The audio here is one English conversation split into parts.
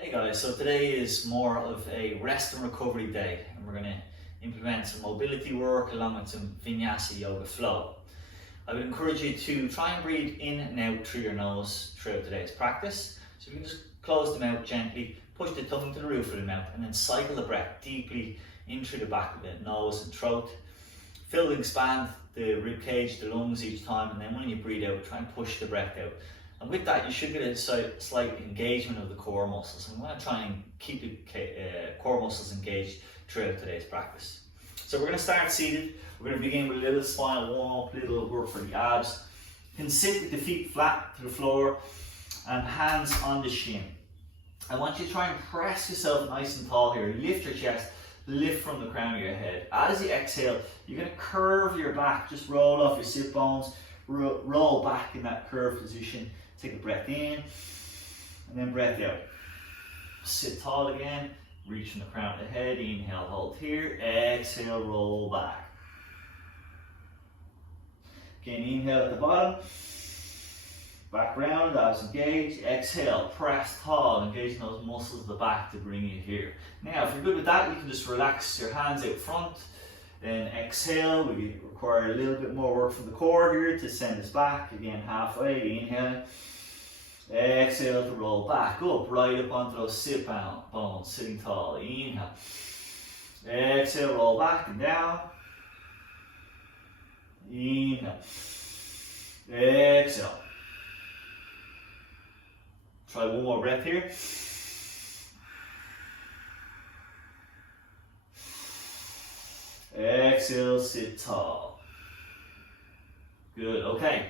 Hey guys, so today is more of a rest and recovery day, and we're going to implement some mobility work along with some vinyasa yoga flow. I would encourage you to try and breathe in and out through your nose throughout today's practice. So you can just close the mouth gently, push the tongue to the roof of the mouth, and then cycle the breath deeply in through the back of the nose and throat. Fill and expand the rib cage, the lungs each time, and then when you breathe out, try and push the breath out. And with that, you should get a slight engagement of the core muscles. I'm going to try and keep the core muscles engaged throughout today's practice. So we're going to start seated. We're going to begin with a little spinal warm-up, a little work for the abs. You can sit with the feet flat to the floor and hands on the shin. I want you to try and press yourself nice and tall here. Lift your chest, lift from the crown of your head. As you exhale, you're going to curve your back. Just roll off your sit bones, roll back in that curved position. Take a breath in, and then breath out. Sit tall again, reach from the crown of the head, inhale, hold here, exhale, roll back. Again, inhale at the bottom, back round, abs engaged, exhale, press tall, engaging those muscles of the back to bring you here. Now, if you're good with that, you can just relax your hands out front, then exhale. We require a little bit more work from the core here to send us back, again, halfway, inhale. Exhale to roll back up, right up onto those sit bones, sitting tall. Inhale. Exhale, roll back and down. Inhale. Exhale. Try one more breath here. Exhale, sit tall. Good, okay.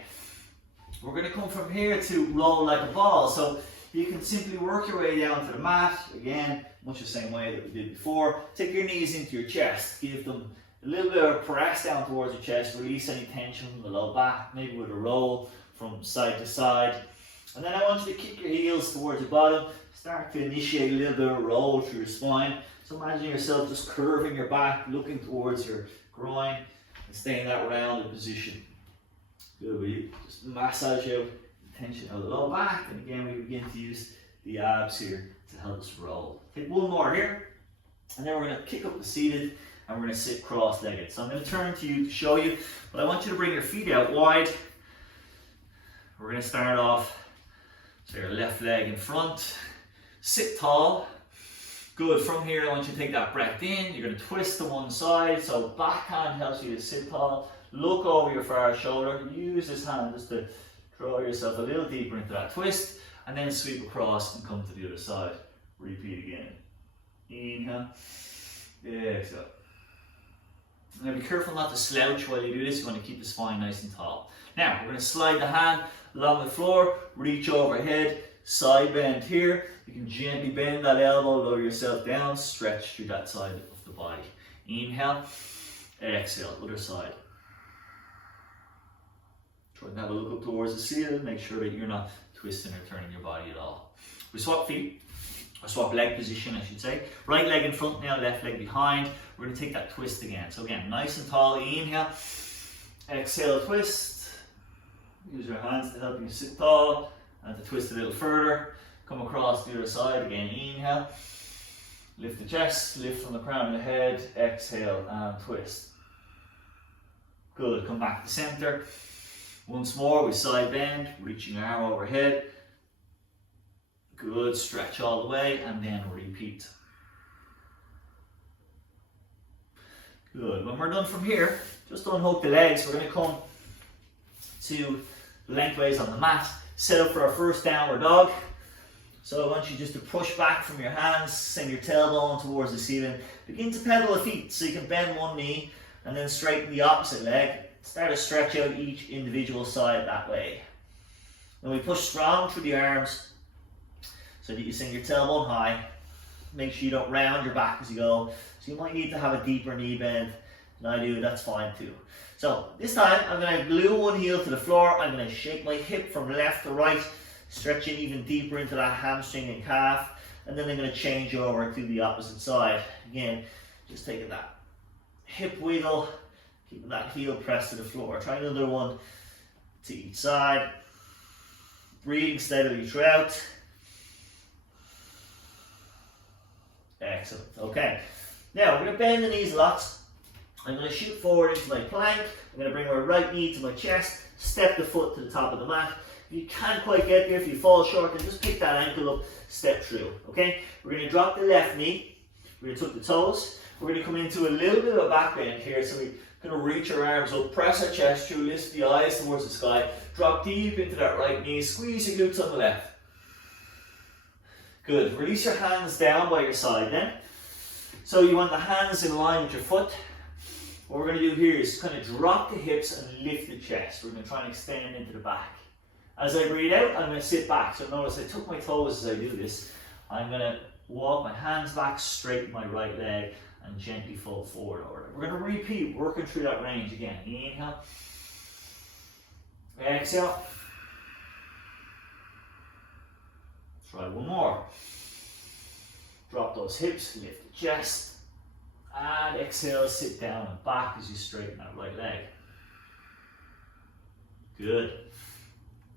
We're going to come from here to roll like a ball. So you can simply work your way down to the mat. Again, much the same way that we did before. Take your knees into your chest. Give them a little bit of a press down towards your chest. Release any tension from the low back, maybe with a roll from side to side. And then I want you to kick your heels towards your bottom. Start to initiate a little bit of a roll through your spine. So imagine yourself just curving your back, looking towards your groin, and stay in that rounded position. Good, we just massage out the tension of the low back, and again we begin to use the abs here to help us roll. Take one more here, and then we're going to kick up the seated, and we're going to sit cross-legged. So I'm going to turn to you to show you, but I want you to bring your feet out wide. We're going to start off, so your left leg in front, sit tall. Good, from here I want you to take that breath in, you're going to twist to one side, so backhand helps you to sit tall. Look over your far shoulder, use this hand just to draw yourself a little deeper into that twist, and then sweep across and come to the other side. Repeat again. Inhale, exhale. Now be careful not to slouch while you do this, you want to keep the spine nice and tall. Now, we're going to slide the hand along the floor, reach overhead, side bend here. You can gently bend that elbow, lower yourself down, stretch through that side of the body. Inhale, exhale, other side. Try and have a look up towards the ceiling, make sure that you're not twisting or turning your body at all. We swap feet, or swap leg position I should say. Right leg in front now, left leg behind. We're going to take that twist again. So again, nice and tall, inhale, exhale, twist. Use your hands to help you sit tall and to twist a little further. Come across the other side, again, inhale. Lift the chest, lift from the crown of the head, exhale and twist. Good, come back to center. Once more, we side bend, reaching arm overhead. Good, stretch all the way, and then repeat. Good, when we're done from here, just unhook the legs. We're going to come to lengthways on the mat. Set up for our first downward dog. So I want you just to push back from your hands, send your tailbone towards the ceiling. Begin to pedal the feet, so you can bend one knee, and then straighten the opposite leg. Start to stretch out each individual side that way. Then we push strong through the arms so that you send your tailbone high. Make sure you don't round your back as you go. So you might need to have a deeper knee bend than I do, that's fine too. So this time I'm going to glue one heel to the floor. I'm going to shake my hip from left to right, stretching even deeper into that hamstring and calf. And then I'm going to change over to the opposite side. Again, just taking that hip wiggle, keeping that heel pressed to the floor. Try another one to each side. Breathing steadily throughout. Excellent. Okay. Now we're going to bend the knees lots. I'm going to shoot forward into my plank. I'm going to bring my right knee to my chest, step the foot to the top of the mat. If you can't quite get there, if you fall short, then just pick that ankle up, step through. Okay? We're going to drop the left knee. We're going to tuck the toes. We're going to come into a little bit of a back bend here. So we're going to reach our arms up, press our chest through, lift the eyes towards the sky, drop deep into that right knee, squeeze your glutes on the left. Good. Release your hands down by your side then. So you want the hands in line with your foot. What we're going to do here is kind of drop the hips and lift the chest. We're going to try and extend into the back. As I breathe out, I'm going to sit back. So notice I tuck my toes as I do this. I'm going to walk my hands back, straighten my right leg, and gently fold forward over it. We're going to repeat, working through that range again. Inhale. Exhale. Try one more. Drop those hips, lift the chest. And exhale, sit down and back as you straighten that right leg. Good.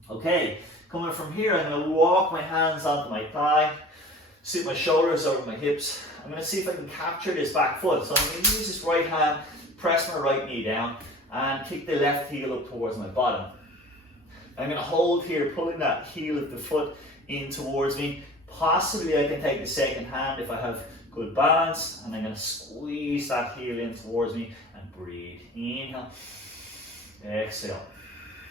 Okay, coming from here, I'm going to walk my hands onto my thigh, sit my shoulders over my hips. I'm going to see if I can capture this back foot. So I'm going to use this right hand, press my right knee down, and kick the left heel up towards my bottom. I'm going to hold here, pulling that heel of the foot in towards me. Possibly I can take the second hand if I have good balance, and I'm going to squeeze that heel in towards me and breathe. Inhale, exhale.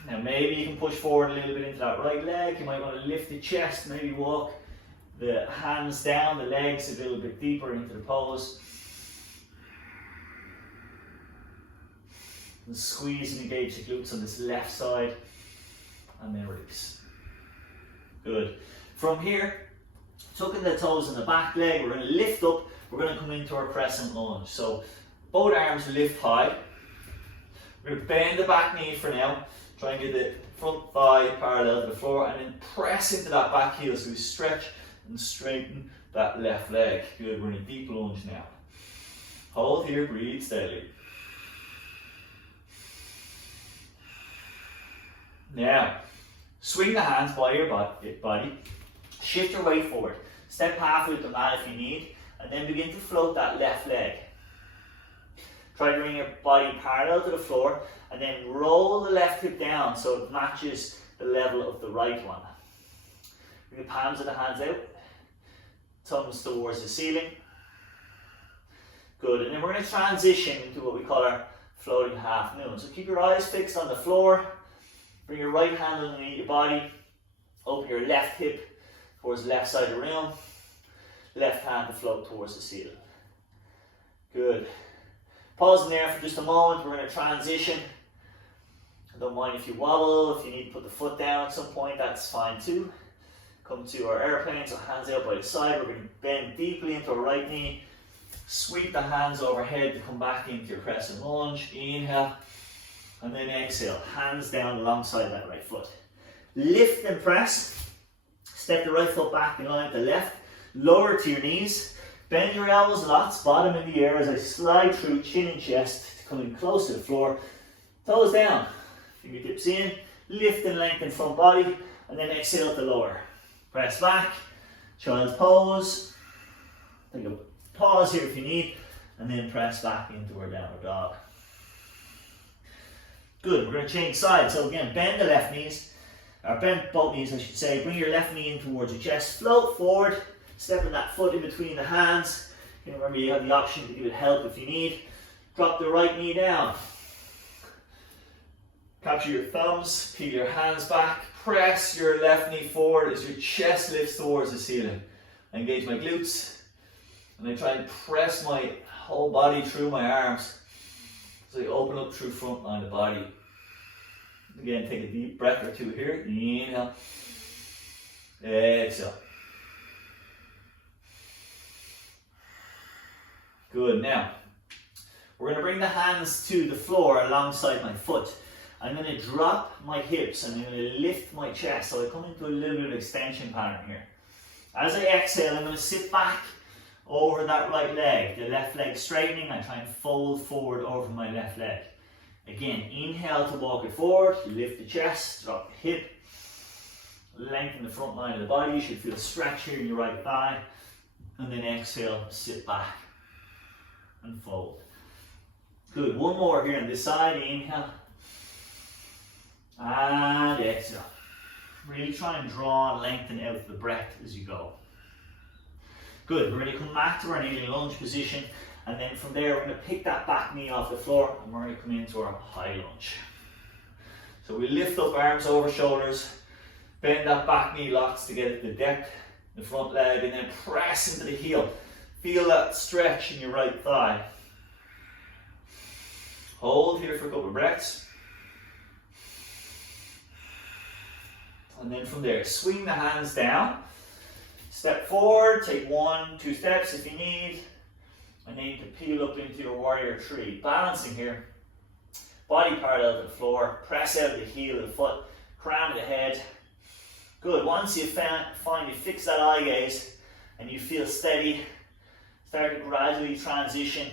Now maybe you can push forward a little bit into that right leg. You might want to lift the chest, maybe walk the hands down, the legs a little bit deeper into the pose. And squeeze and engage the glutes on this left side, and then release. Good. From here, tucking the toes in the back leg, we're going to lift up, we're going to come into our crescent lunge. So both arms lift high. We're going to bend the back knee for now, try and get the front thigh parallel to the floor, and then press into that back heel so we stretch and straighten that left leg. Good, we're in a deep lunge now. Hold here, breathe steadily. Now, swing the hands by your body, shift your weight forward, step halfway with the mat if you need, and then begin to float that left leg. Try to bring your body parallel to the floor, and then roll the left hip down so it matches the level of the right one. Bring the palms of the hands out, thumbs towards the ceiling. Good, and then we're going to transition into what we call our floating half moon. So keep your eyes fixed on the floor, bring your right hand underneath your body, open your left hip towards the left side of the room, left hand to float towards the ceiling. Good. Pausing there for just a moment, we're going to transition. I don't mind if you wobble, if you need to put the foot down at some point, that's fine too. Come to our airplane, so hands out by the side, we're going to bend deeply into our right knee, sweep the hands overhead to come back into your crescent lunge, inhale, and then exhale, hands down alongside that right foot. Lift and press, step the right foot back in line with the left, lower to your knees, bend your elbows lots, bottom in the air as I slide through chin and chest, coming close to the floor, toes down, fingertips in, lift and lengthen front body, and then exhale to lower. Press back, child's pose, take a pause here if you need, and then press back into our downward dog. Good, we're going to change sides. So again, bend the left knees, or bend both knees I should say, bring your left knee in towards your chest, float forward, stepping that foot in between the hands. You know, remember you have the option to give it help if you need. Drop the right knee down. Capture your thumbs, peel your hands back, press your left knee forward as your chest lifts towards the ceiling. I engage my glutes, and I try and press my whole body through my arms as I open up through front line of the body. Again, take a deep breath or two here. Inhale, exhale. Good, now we're going to bring the hands to the floor alongside my foot. I'm going to drop my hips and I'm going to lift my chest, so I come into a little bit of extension pattern here. As I exhale, I'm going to sit back over that right leg, the left leg straightening. I try and fold forward over my left leg. Again, inhale to walk it forward, lift the chest, drop the hip, lengthen the front line of the body. You should feel stretch here in your right thigh. And then exhale, sit back and fold. Good, one more here on this side, inhale. And exhale. Really try and draw and lengthen out the breath as you go. Good, we're going to come back to our kneeling lunge position, and then from there we're going to pick that back knee off the floor and we're going to come into our high lunge. So we lift up arms over shoulders, bend that back knee, locks to get the depth in the front leg, and then press into the heel. Feel that stretch in your right thigh. Hold here for a couple of breaths. And then from there, swing the hands down. Step forward, take 1, 2 steps if you need. And then you can peel up into your warrior tree. Balancing here. Body parallel to the floor. Press out the heel of the foot. Crown of the head. Good. Once you find you fix that eye gaze and you feel steady, start to gradually transition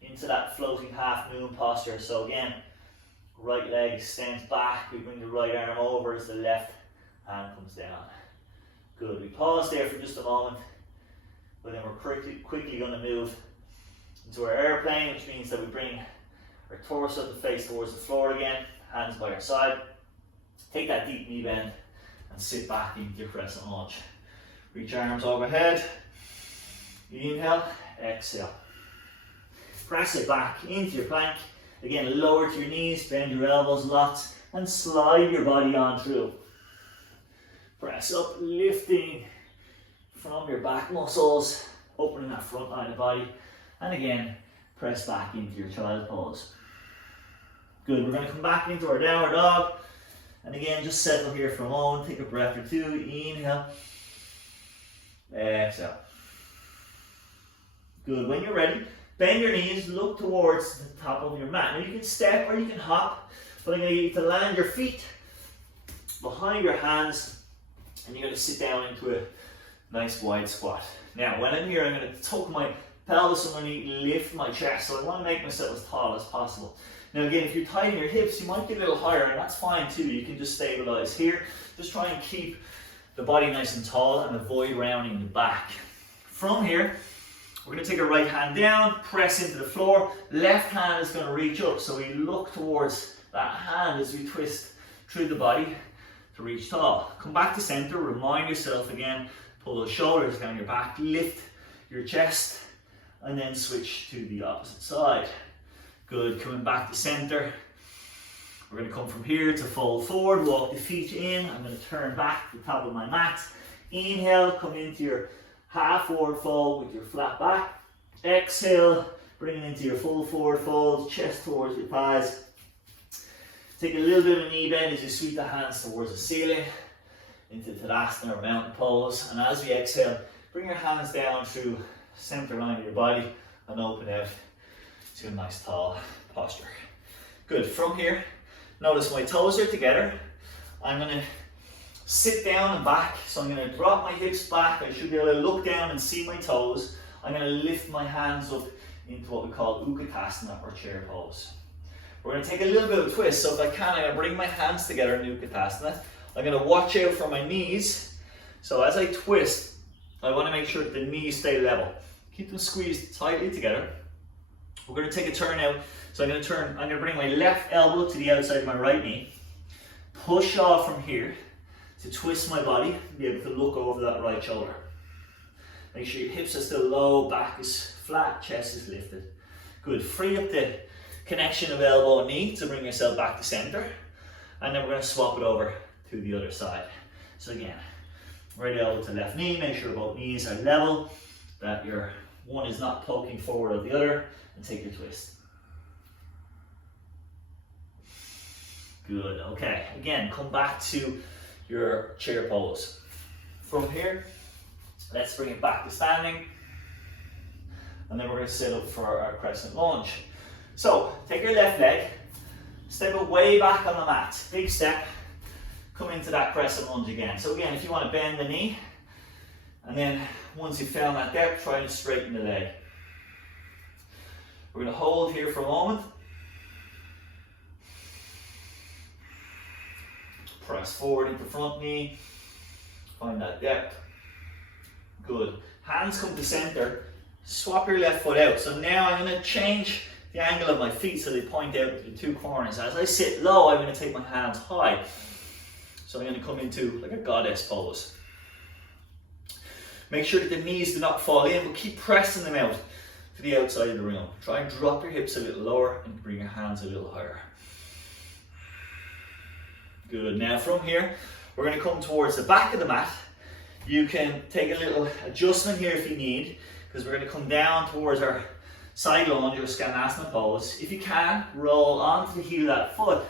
into that floating half moon posture. So again, right leg extends back. We bring the right arm over as the left hand comes down. Good. We pause there for just a moment, but then we're quickly going to move into our airplane, which means that we bring our torso to face towards the floor again, hands by our side. Take that deep knee bend and sit back into your crescent lunge. Reach arms overhead. Inhale, exhale. Press it back into your plank. Again, lower to your knees, bend your elbows lots, and slide your body on through. Press up, lifting from your back muscles, opening that front line of the body, and again, press back into your child pose. Good, we're going to come back into our downward dog, and again, just settle here for a moment, take a breath or two, inhale, exhale. Good, when you're ready, bend your knees, look towards the top of your mat. Now you can step or you can hop, but I'm going to get you to land your feet behind your hands, and you're going to sit down into a nice wide squat. Now, when I'm here, I'm going to tuck my pelvis underneath, lift my chest. So I want to make myself as tall as possible. Now again, if you're tight in your hips, you might get a little higher, and that's fine too. You can just stabilize here. Just try and keep the body nice and tall and avoid rounding the back. From here, we're going to take our right hand down, press into the floor. Left hand is going to reach up, so we look towards that hand as we twist through the body to reach tall. Come back to center, remind yourself again, pull the shoulders down your back, lift your chest, and then switch to the opposite side. Good, coming back to center. We're going to come from here to fold forward, walk the feet in. I'm going to turn back to the top of my mat. Inhale, come into your half forward fold with your flat back. Exhale, bring it into your full forward fold, chest towards your thighs. Take a little bit of a knee bend as you sweep the hands towards the ceiling into Tadasana or mountain pose. And as we exhale, bring your hands down through the center line of your body and open out to a nice tall posture. Good. From here, notice my toes are together. I'm going to sit down and back. So I'm going to drop my hips back. I should be able to look down and see my toes. I'm going to lift my hands up into what we call Utkatasana or chair pose. We're going to take a little bit of a twist. So if I can, I'm going to bring my hands together in Utkatasana. I'm going to watch out for my knees. So as I twist, I want to make sure that the knees stay level. Keep them squeezed tightly together. We're going to take a turn out. So I'm going to bring my left elbow to the outside of my right knee. Push off from here to twist my body and be able to look over that right shoulder. Make sure your hips are still low, back is flat, chest is lifted. Good. Free up the connection of elbow and knee to bring yourself back to center. And then we're going to swap it over to the other side. So again, right elbow to left knee, make sure both knees are level, that your one is not poking forward of the other, and take your twist. Good, okay. Again, come back to your chair pose. From here, let's bring it back to standing, and then we're going to sit up for our crescent lunge. So, take your left leg, step it way back on the mat, big step, come into that crescent lunge again. So again, if you want to bend the knee, and then once you've found that depth, try and straighten the leg. We're going to hold here for a moment. Press forward into front knee, find that depth. Good. Hands come to center. Swap your left foot out. So now I'm going to change the angle of my feet so they point out to the two corners. As I sit low, I'm going to take my hands high. So I'm going to come into like a goddess pose. Make sure that the knees do not fall in, but keep pressing them out to the outside of the room. Try and drop your hips a little lower and bring your hands a little higher. Good. Now from here, we're going to come towards the back of the mat. You can take a little adjustment here if you need, because we're going to come down towards our side lunge or Skanasana pose. If you can, roll onto the heel of that foot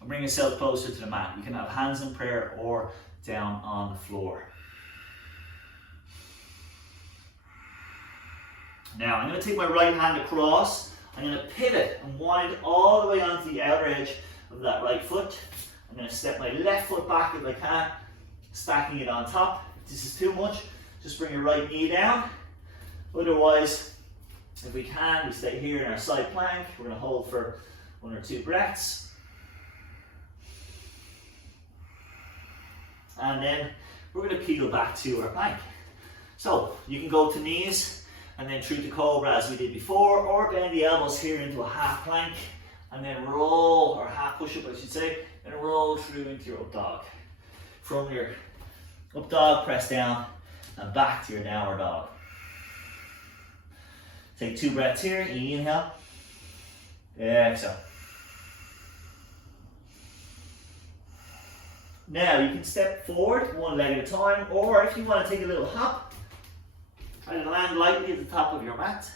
and bring yourself closer to the mat. You can have hands in prayer or down on the floor. Now I'm going to take my right hand across. I'm going to pivot and wind all the way onto the outer edge of that right foot. I'm going to step my left foot back if I can, stacking it on top. If this is too much, just bring your right knee down. Otherwise, if we can, we stay here in our side plank. We're going to hold for 1 or 2 breaths. And then we're going to peel back to our plank. So you can go to knees and then through to cobra as we did before, or bend the elbows here into a half plank and then roll, or half push-up I should say, and roll through into your up dog. From your up dog, press down and back to your downward dog. Take 2 breaths here, inhale, exhale. Now you can step forward 1 leg at a time, or if you want to take a little hop, try to land lightly at the top of your mat.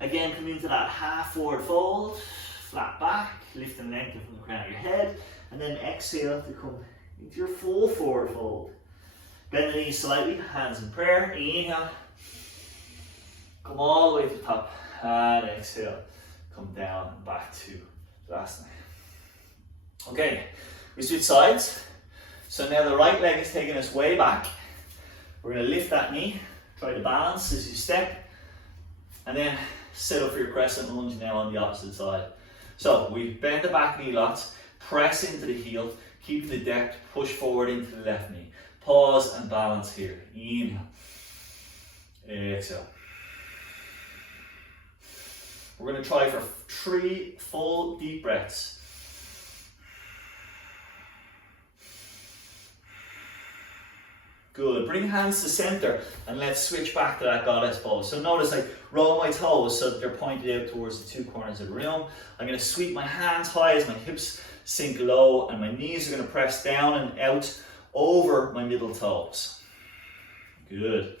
Again, come into that half forward fold, flat back, lift the neck from the crown of your head, and then exhale to come into your full forward fold. Bend the knees slightly, hands in prayer, inhale. Come all the way to the top, and exhale. Come down and back to Asana. Okay, we switch sides. So now the right leg is taking us way back. We're going to lift that knee. Try to balance as you step, and then set up for your crescent lunge now on the opposite side. So we bend the back knee lots, press into the heel, keeping the depth, push forward into the left knee. Pause and balance here. Inhale, exhale. We're going to try for 3 full deep breaths. Good. Bring hands to center and let's switch back to that goddess pose. So notice I roll my toes so that they're pointed out towards the 2 corners of the room. I'm going to sweep my hands high as my hips sink low, and my knees are going to press down and out over my middle toes. Good.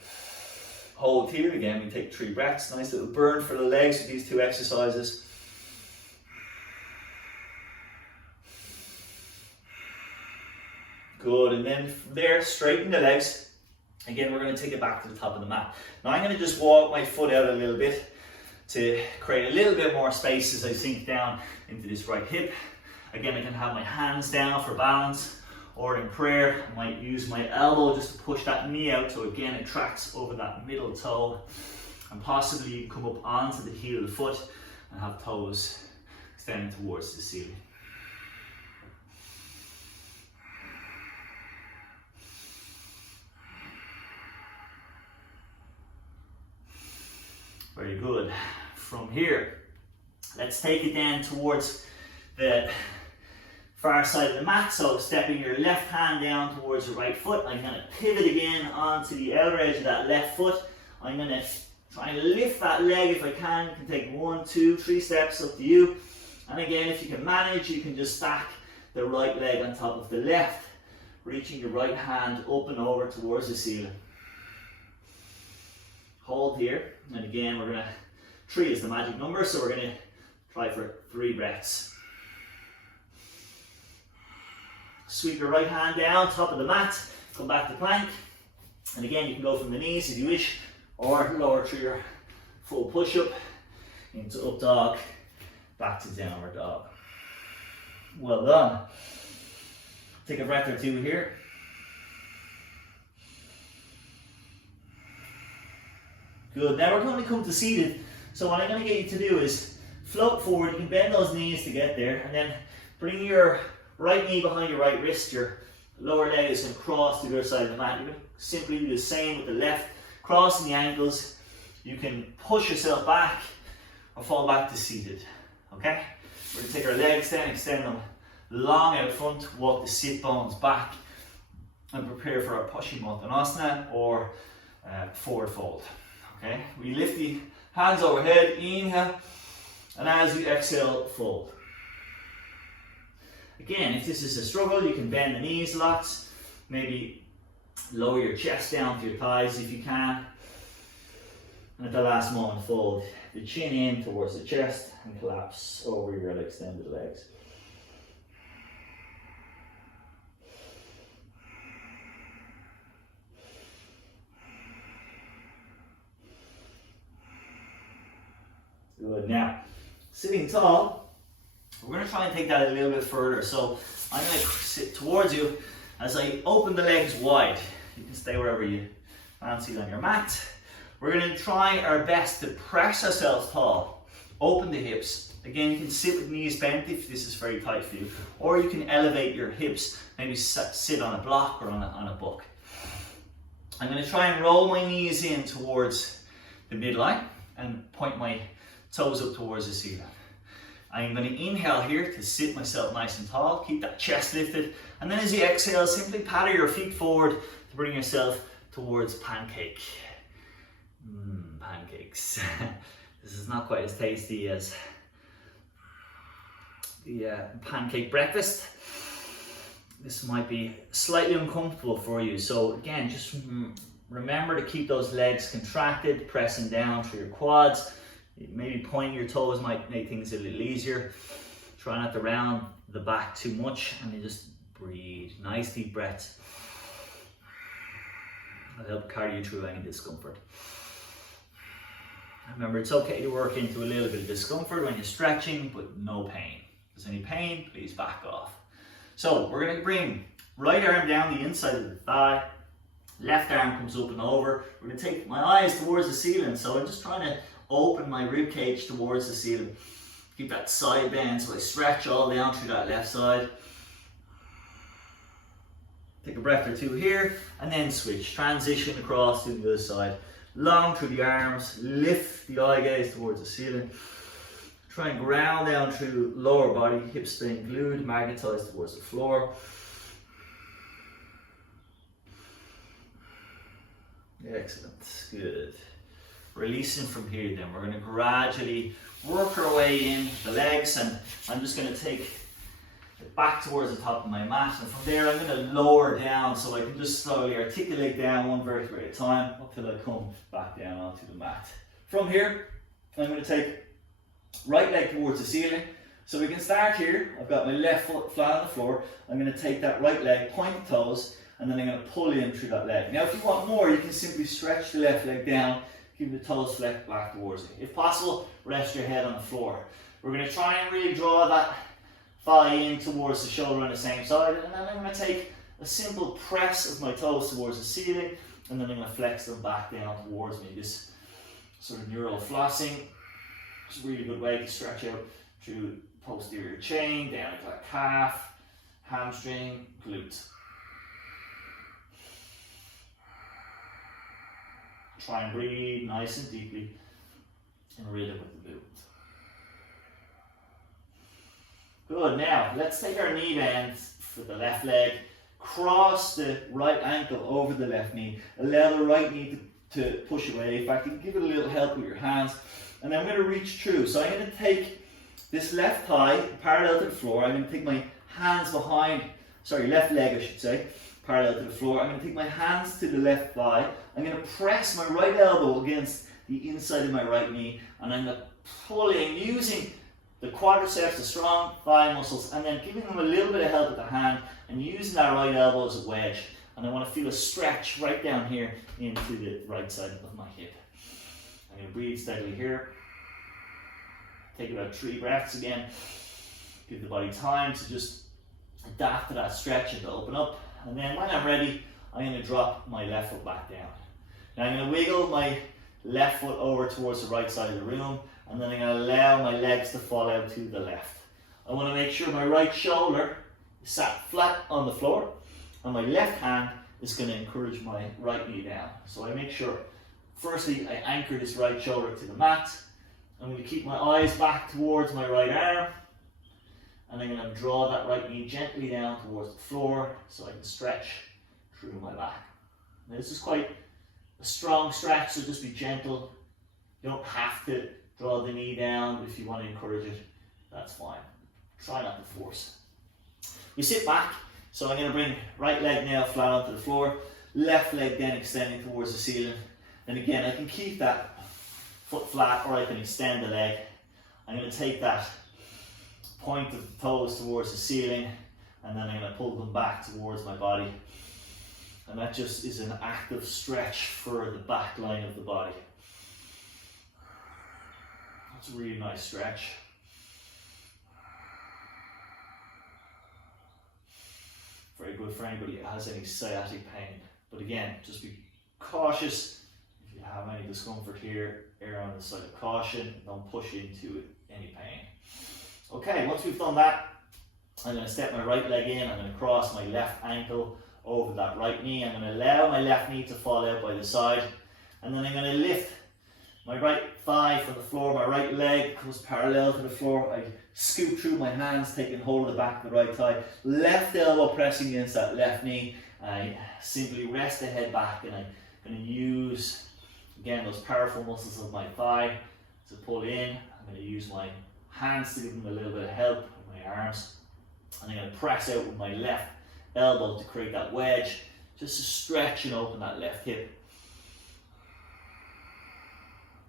Hold here again. We take 3 breaths. Nice little burn for the legs with these 2 exercises. Good, and then from there, straighten the legs. Again, we're going to take it back to the top of the mat. Now I'm going to just walk my foot out a little bit to create a little bit more space as I sink down into this right hip. Again, I can have my hands down for balance, or in prayer, I might use my elbow just to push that knee out, so again it tracks over that middle toe. And possibly you can come up onto the heel of the foot and have toes extending towards the ceiling. Very good. From here, let's take it down towards the far side of the mat. So stepping your left hand down towards the right foot. I'm going to pivot again onto the outer edge of that left foot. I'm going to try and lift that leg if I can. You can take 1, 2, 3 steps, up to you. And again, if you can manage, you can just stack the right leg on top of the left, reaching your right hand up and over towards the ceiling. Hold here, and again we're going to, 3 is the magic number, so we're going to try for 3 breaths. Sweep your right hand down, top of the mat, come back to plank, and again you can go from the knees if you wish, or lower through your full push-up into up dog, back to downward dog. Well done. Take a breath or 2 here. Good. Now we're going to come to seated. So what I'm going to get you to do is float forward. You can bend those knees to get there, and then bring your right knee behind your right wrist. Your lower leg is going to cross to the other side of the mat. You're going to simply do the same with the left. crossing the ankles. You can push yourself back or fall back to seated. Okay? We're going to take our legs then, extend them long out front, walk the sit bones back, and prepare for our Paschimottanasana or forward fold. Okay? We lift the hands overhead, inhale, and as you exhale, fold. Again, if this is a struggle, you can bend the knees lots, maybe lower your chest down to your thighs if you can. And at the last moment, fold the chin in towards the chest and collapse over your extended legs. Good. Now, sitting tall, we're going to try and take that a little bit further. So I'm going to sit towards you as I open the legs wide. You can stay wherever you fancy on your mat. We're going to try our best to press ourselves tall. Open the hips. Again, you can sit with knees bent if this is very tight for you. Or you can elevate your hips, maybe sit on a block or on a book. I'm going to try and roll my knees in towards the midline and point my toes up towards the ceiling. I'm going to inhale here to sit myself nice and tall. Keep that chest lifted. And then as you exhale, simply paddle your feet forward to bring yourself towards pancake. Pancakes. This is not quite as tasty as the pancake breakfast. This might be slightly uncomfortable for you. So again, just remember to keep those legs contracted, pressing down through your quads. Maybe pointing your toes might make things a little easier. Try not to round the back too much, and you just breathe. Nice deep breaths. That'll help carry you through any discomfort. Remember, it's okay to work into a little bit of discomfort when you're stretching, but no pain. If there's any pain, please back off. So we're going to bring right arm down the inside of the thigh. Left arm comes up and over. We're going to take my eyes towards the ceiling. So I'm just trying to open my rib cage towards the ceiling. Keep that side bend so I stretch all down through that left side. Take a breath or two here and then switch. Transition across to the other side. Long through the arms, lift the eye gaze towards the ceiling. Try and ground down through lower body, hips staying glued, magnetized towards the floor. Excellent, good. Releasing from here then, we're going to gradually work our way in the legs, and I'm just going to take it back towards the top of my mat, and from there I'm going to lower down so I can just slowly articulate down one vertebrae at a time until I come back down onto the mat. From here, I'm going to take right leg towards the ceiling. So we can start here. I've got my left foot flat on the floor. I'm going to take that right leg, point the toes, and then I'm going to pull in through that leg. Now if you want more, you can simply stretch the left leg down, keep the toes flex back towards it. If possible, rest your head on the floor. We're going to try and really draw that thigh in towards the shoulder on the same side, and then I'm going to take a simple press of my toes towards the ceiling, and then I'm going to flex them back down towards me. This sort of neural flossing is a really good way to stretch out through posterior chain, down into that calf, hamstring, glute. Try and breathe nice and deeply in rhythm with the movement. Good, now let's take our knee bend for the left leg, cross the right ankle over the left knee, allow the right knee to push away. In fact, you can give it a little help with your hands, and then I'm going to reach through. So I'm going to take this left thigh parallel to the floor. I'm going to take my hands behind, left leg I should say, parallel to the floor. I'm going to take my hands to the left thigh. I'm going to press my right elbow against the inside of my right knee, and I'm going to pull in using the quadriceps, the strong thigh muscles, and then giving them a little bit of help with the hand and using that right elbow as a wedge. And I want to feel a stretch right down here into the right side of my hip. I'm going to breathe steadily here. Take about 3 breaths again. Give the body time to just adapt to that stretch and to open up. And then when I'm ready, I'm going to drop my left foot back down. Now I'm going to wiggle my left foot over towards the right side of the room, and then I'm going to allow my legs to fall out to the left. I want to make sure my right shoulder is sat flat on the floor, and my left hand is going to encourage my right knee down. So I make sure Firstly, I anchor this right shoulder to the mat. I'm going to keep my eyes back towards my right arm, and I'm going to draw that right knee gently down towards the floor so I can stretch through my back. Now this is quite a strong stretch, so just be gentle. You don't have to draw the knee down, but if you want to encourage it, that's fine. Try not to force. We sit back, so I'm going to bring right leg now flat onto the floor, left leg then extending towards the ceiling. And again, I can keep that foot flat or I can extend the leg. I'm going to take that point of the toes towards the ceiling, and then I'm going to pull them back towards my body. And that just is an active stretch for the back line of the body. That's a really nice stretch. Very good for anybody who has any sciatic pain. But again, just be cautious. If you have any discomfort here, err on the side of caution. Don't push into any pain. Okay, once we've done that, I'm going to step my right leg in. I'm going to cross my left ankle over that right knee. I'm going to allow my left knee to fall out by the side. And then I'm going to lift my right thigh from the floor. My right leg comes parallel to the floor. I scoop through my hands, taking hold of the back of the right thigh. Left elbow pressing against that left knee. I simply rest the head back, and I'm going to use, again, those powerful muscles of my thigh to pull in. I'm going to use my hands to give them a little bit of help with my arms. And I'm going to press out with my left elbow to create that wedge, just to stretch and open that left hip.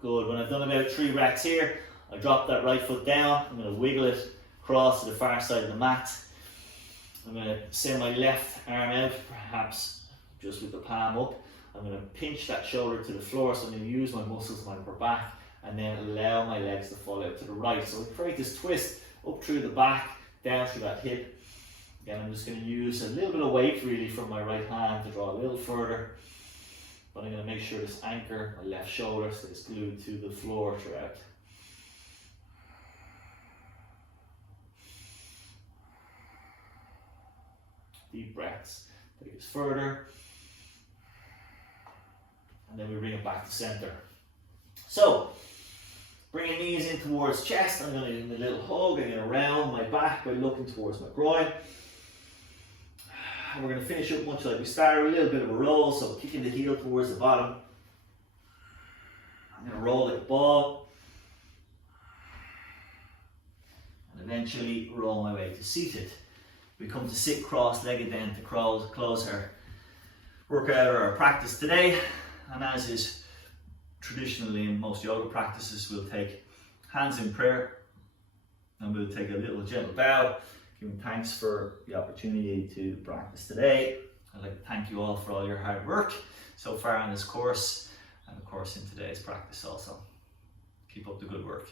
Good. When I've done about 3 reps here, I drop that right foot down. I'm going to wiggle it across to the far side of the mat. I'm going to send my left arm out, perhaps just with the palm up. I'm going to pinch that shoulder to the floor, so I'm going to use my muscles of my upper back, and then allow my legs to fall out to the right. So I create this twist up through the back, down through that hip. Again, I'm just going to use a little bit of weight really from my right hand to draw a little further. But I'm going to make sure this anchor, my left shoulder, stays glued to the floor throughout. Deep breaths. Take us further. And then we bring it back to center. So, bringing knees in towards chest. I'm going to do a little hug. I'm going to round my back by looking towards my groin. And we're going to finish up much like we started, a little bit of a roll, so kicking the heel towards the bottom. I'm going to roll like a ball. And eventually roll my way to seated. We come to sit cross-legged then to close our workout or our practice today. And as is traditionally in most yoga practices, we'll take hands in prayer and we'll take a little gentle bow, giving thanks for the opportunity to practice today. I'd like to thank you all for all your hard work so far on this course, and of course in today's practice also. Keep up the good work.